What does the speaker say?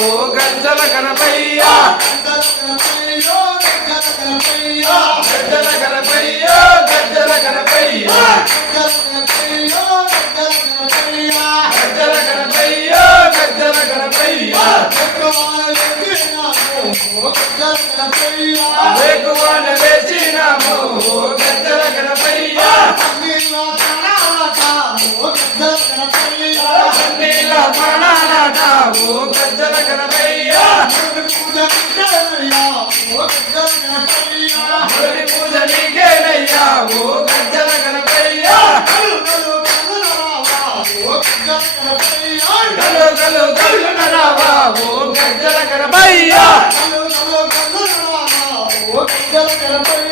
ఓ గజ్జల గణపయ్య గజ్జల గణపయ్య గజ్జల గణపయ్య గజ్జల గణపయ్య గజ్జల గణపయ్య వేకువాన వేసినాము గజ్జల గణపయ్య నీల ప్రాణాలాట ఓ గజ్జల గణపయ్య మొదటి పూజ నీకేనయ్యా ఓ గజ్జల గణపయ్య గలు గలు గల్లున రావా ఓ గజ్జల గణపయ్య గణపయ్య